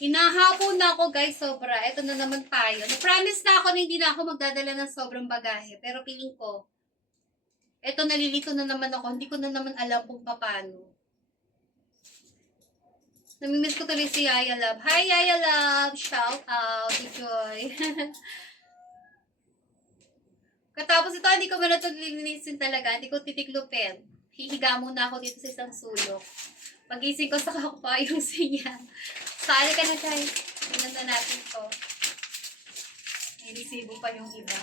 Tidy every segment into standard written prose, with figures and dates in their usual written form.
Hinahabol na ako guys, sobra. Ito na naman tayo. Na-promise na ako na hindi na ako magdadala ng sobrang bagahe. Pero feeling ko, ito nalilito na naman ako. Hindi ko na naman alam kung paano. Namimiss ko tuloy si Yaya Love. Hi Yaya Love! Shout out to Joy. Katapos ito, hindi ko man ito lilinisin talaga. Hindi ko titiklupin. Hihiga muna ako dito sa isang sulok. Pagising ko sa kakapayong siya. Sali ka na tayo. Tingnan na natin to. May resibo pa yung iba.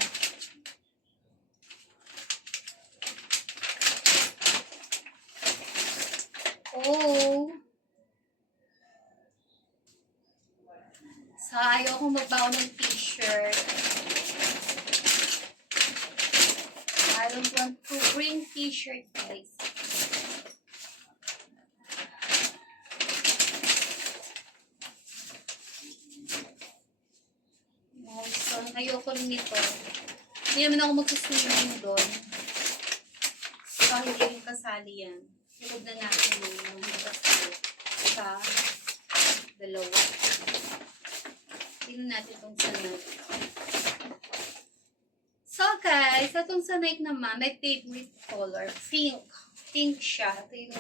Oh! Sa ayaw akong magbaon ng t-shirt. I don't want to bring t-shirt, guys. So, ayoko rin nito. Hindi naman ako magsuswimming doon. So, hindi rin kasali yan. Huwag na natin yung kasali sa dalawa. Tingnan natin itong sanay. So guys, itong sanay naman, my favorite color, pink. Pink siya. Ito yung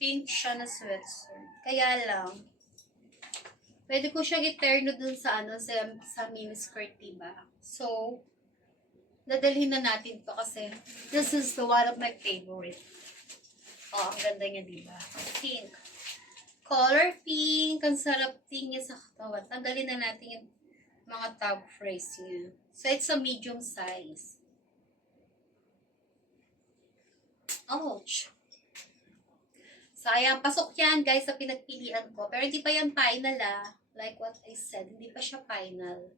pink siya na sweatshirt. Kaya lang, pwede ko siya i-terno dun sa sa mini skirt, diba? So, dadalhin na natin to kasi this is one of my favorite. Oh, ang ganda niya, diba? Pink. Color pink. Ang sarap tingin sa katawan. Tanggalin na natin yung mga tag phrase niya. So, it's a medium size. Ouch. So, ayan. Pasok yan, guys, sa pinagpilian ko. Pero hindi pa yan final, ah. Like what I said. Hindi pa siya final.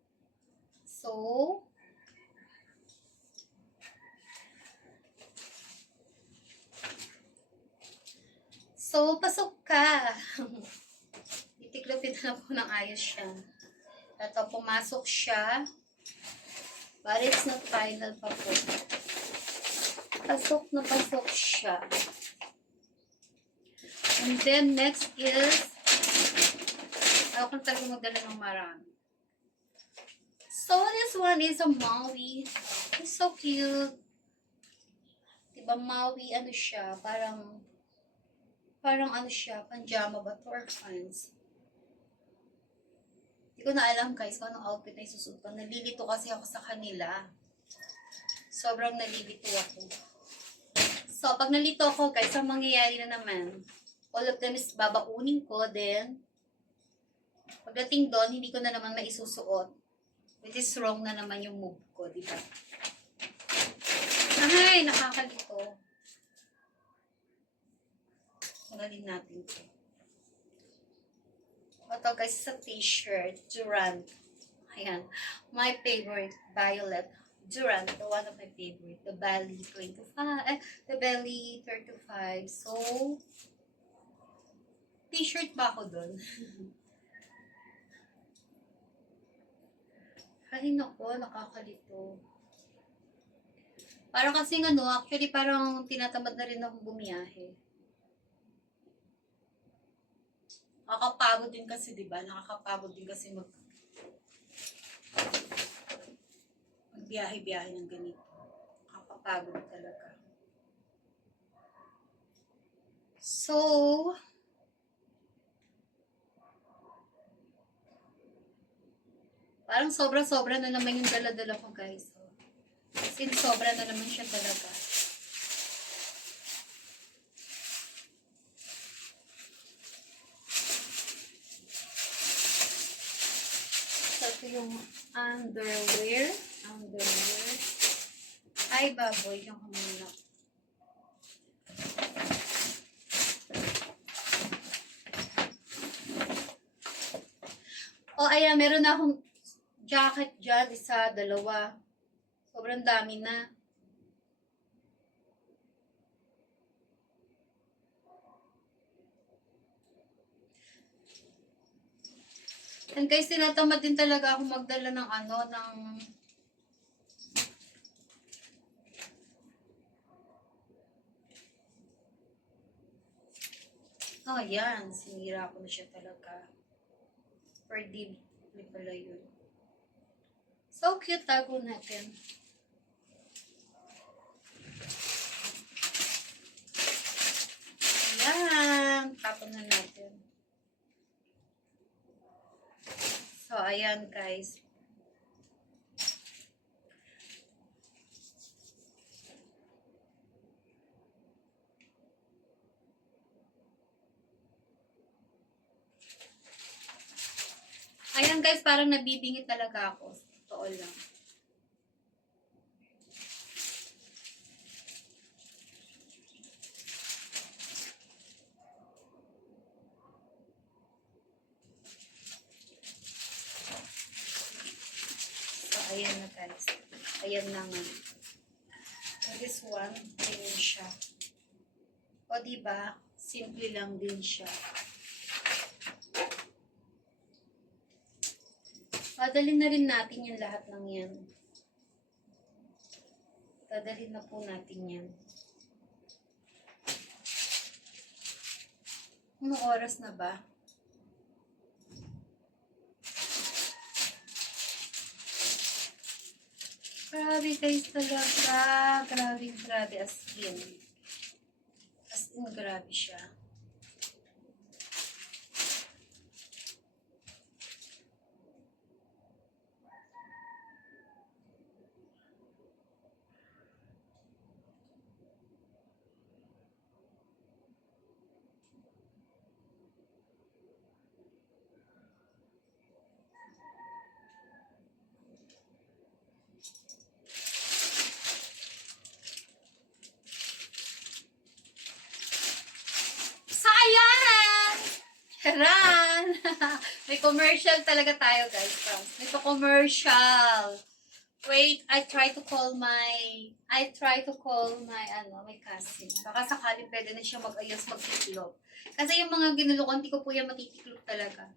So, pasok ka. Itiklopin na po ng ayos siya. Ito, pumasok siya. But it's not final pa po. Pasok na pasok siya. And then, next is, ayaw ko talaga magdala ng marami. So, this one is a Maui. It's so cute. Diba, Maui, ano siya, parang ano siya, panjama ba to or pants? Hindi ko na alam guys kung anong outfit na isusuot ko. Nalilito kasi ako sa kanila. Sobrang nalilito ako. So, pag nalito ako guys, ang mangyayari na naman, all of them is babaunin ko, then, pagdating doon, hindi ko na naman maisusuot. Which is wrong na naman yung move ko, di ba? Ay, nakakalito. Tanggalin natin ito. Ito guys, sa t-shirt, Durant. Ayan. My favorite, violet. Durant, the one of my favorite. The belly 25, the belly 35. So, t-shirt ba ako dun? Ay, nako, nakakalito. Parang kasi actually parang tinatamad na rin akong bumiyahe. Nakakapagod din kasi, di ba? Nakakapagod din kasi magbiyahe-biyahe ng ganito. Nakakapagod talaga. So, parang sobra-sobra na naman yung dala-dala ko, guys. Since sobra na naman siya talaga. Ito yung underwear. Ay, baboy. Yung kumuna. Oh, ayan. Meron na akong jacket dyan. Isa, dalawa. Sobrang dami na. And guys, tinatamad din talaga ako magdala ng oh, yan. Sinira ko na siya talaga. Per DB pala yun. So cute, tago natin. Ayan, tapon na natin. So, ayan guys. Ayan guys, parang nabibingit talaga ako. Totoo lang. So, ayan na guys. Ayan na nga. This one, ayan siya. O, diba? Simple lang din siya. Padalhin na rin natin yung lahat ng yan. Dadalhin na po natin yan. Anong oras na ba? Grabe guys talaga. Grabe as in. As in, grabe siya. Sayang! Charan! May commercial talaga tayo guys. May commercial. Wait, I try to call my my cousin. Baka sakali pwede na siya mag-ayos, magtiklop. Kasi yung mga ginulukan, di ko po yan matitiklop talaga.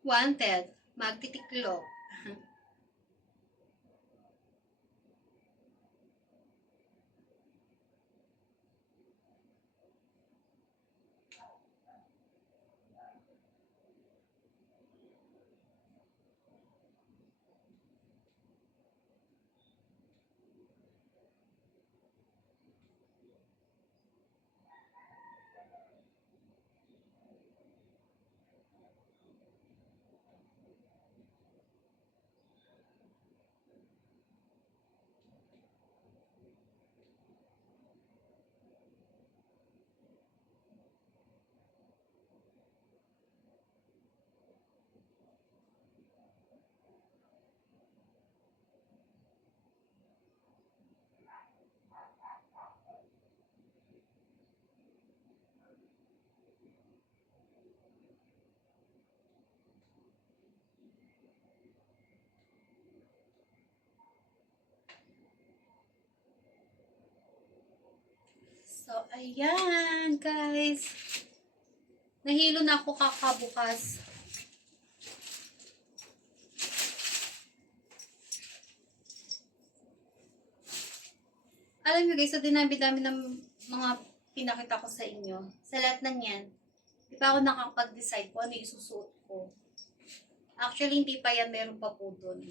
Wanted, magtitiklop. So, ayan, guys. Nahilo na ako kakabukas. Alam nyo guys, sa dinami-dami ng mga pinakita ko sa inyo, sa lahat ng yan, di pa ako nakapag-decide kung ano yung susuot ko. Actually, hindi pa yan, meron pa po dun.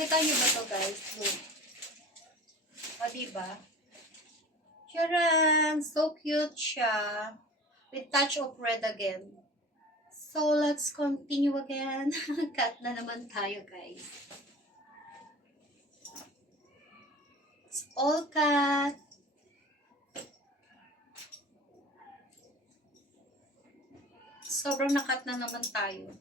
Kita nyo ba to guys? Look. O, diba? Charan! So cute siya. With touch of red again. So, let's continue again. Cut na naman tayo, guys. It's all cut. Sobrang nakat na naman tayo.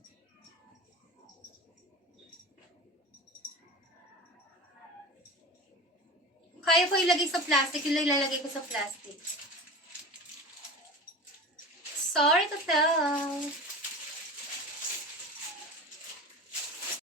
Kaya ko ilagay sa plastic, yung ilalagay ko sa plastic. Sorry to tell.